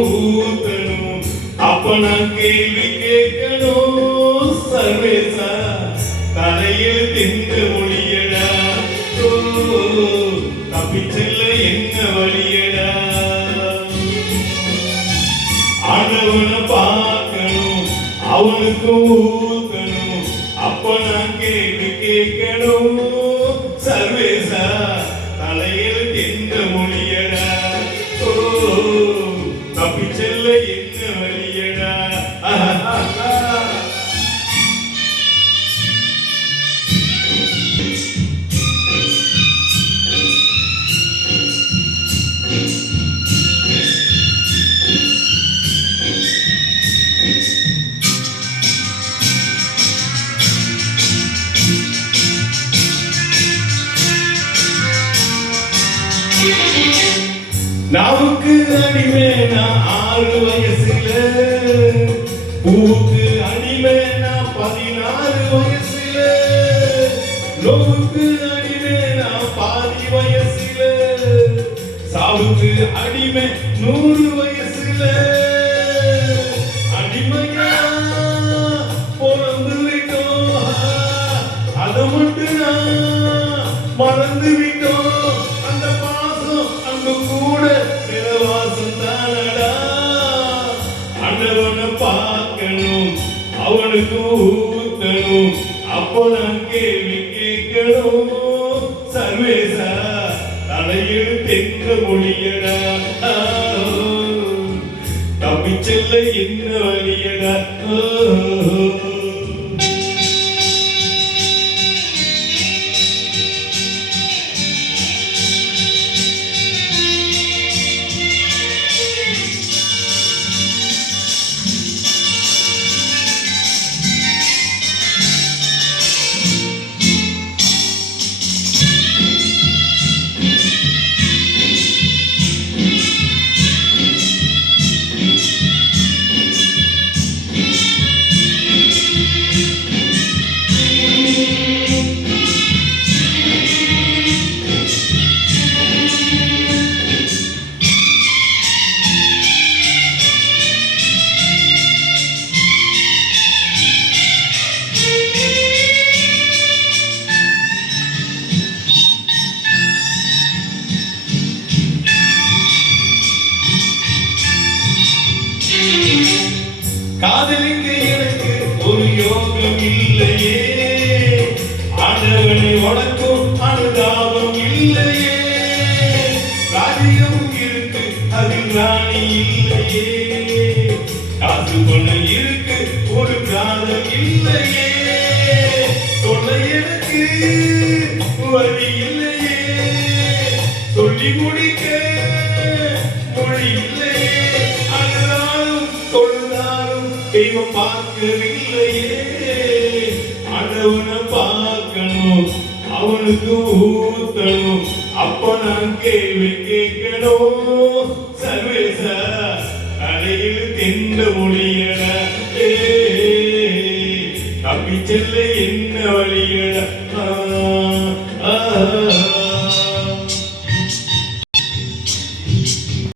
ஊத்தணும். அப்ப நான் கேள்வி கேட்கணும். சர்வேசா தலையில் திண்டு மொழியடா. தப்பிச்செல்ல என்ன வழியடா? ஆண்டவனை பார்க்கணும், அவனுக்கு ஊத்தணும். அப்ப நான் கேள்வி கேட்கணும். சர்வேசா தலையில் திண்டு மொழியடா. தப்பிச்செல்ல என்ன வழியடா? நாவுக்கு அடிமேனா 6 வயசுல, பூவுக்கு அடிமேனா 16 வயசுல, லோவுக்கு அடிமேனா பாதி வயசுல, சாவுக்கு அடிமை 100 வயசுல. அடிமையா பிறந்து விட்டோம், அதை மட்டும் நான் மறந்து விட்டோம். அந்த பாசம் அங்கு கூட சில வாசம் தானடா. ஆண்டவனை பார்க்கணும், அவனுக்கு ஊத்தணும். அப்போ நான் கேள்வி கேட்கணும். சர்வேசா தலையில் தென்ற மொழியடா. தப்பிச்செல்ல என்ன வழியடா? காதலிக்க எனக்கு ஒரு யோகம் இல்லையே, ஆண்டவனை வணக்கும் அனுதாபம் இல்லையே. ராஜ்யம் இருக்கு அதில் ராணி இல்லையே, காசு பணம் இருக்கு ஒரு காதல் இல்லையே. சொல்ல எனக்கு வழி இல்லையே, சொல்லி முடிக்க மொழி இல்லையே. அழுதாலும் தொழுதாலும் தெய்வம் பார்க்கவில்லையே. ஆண்டவனை பார்க்கணும், அவனுக்கு ஊத்தணும். அப்ப நான் கேள்வி கேட்கணும். சர்வேசா தலையில் தென்ற மொழியடா. தப்பிச்செல்ல என்ன வழியடா?